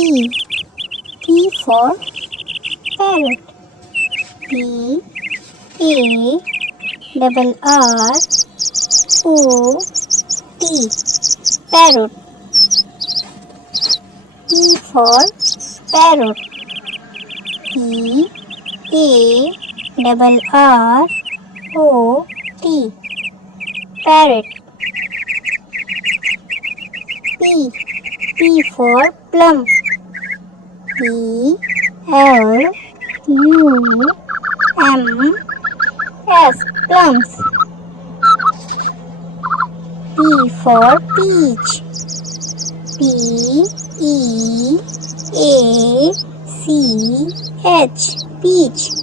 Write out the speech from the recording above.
P for parrot. P A double R O T, parrot. P for parrot. P A double R O T, parrot. P for plum. P L U M S, plums. P for peach. P E A C H, peach.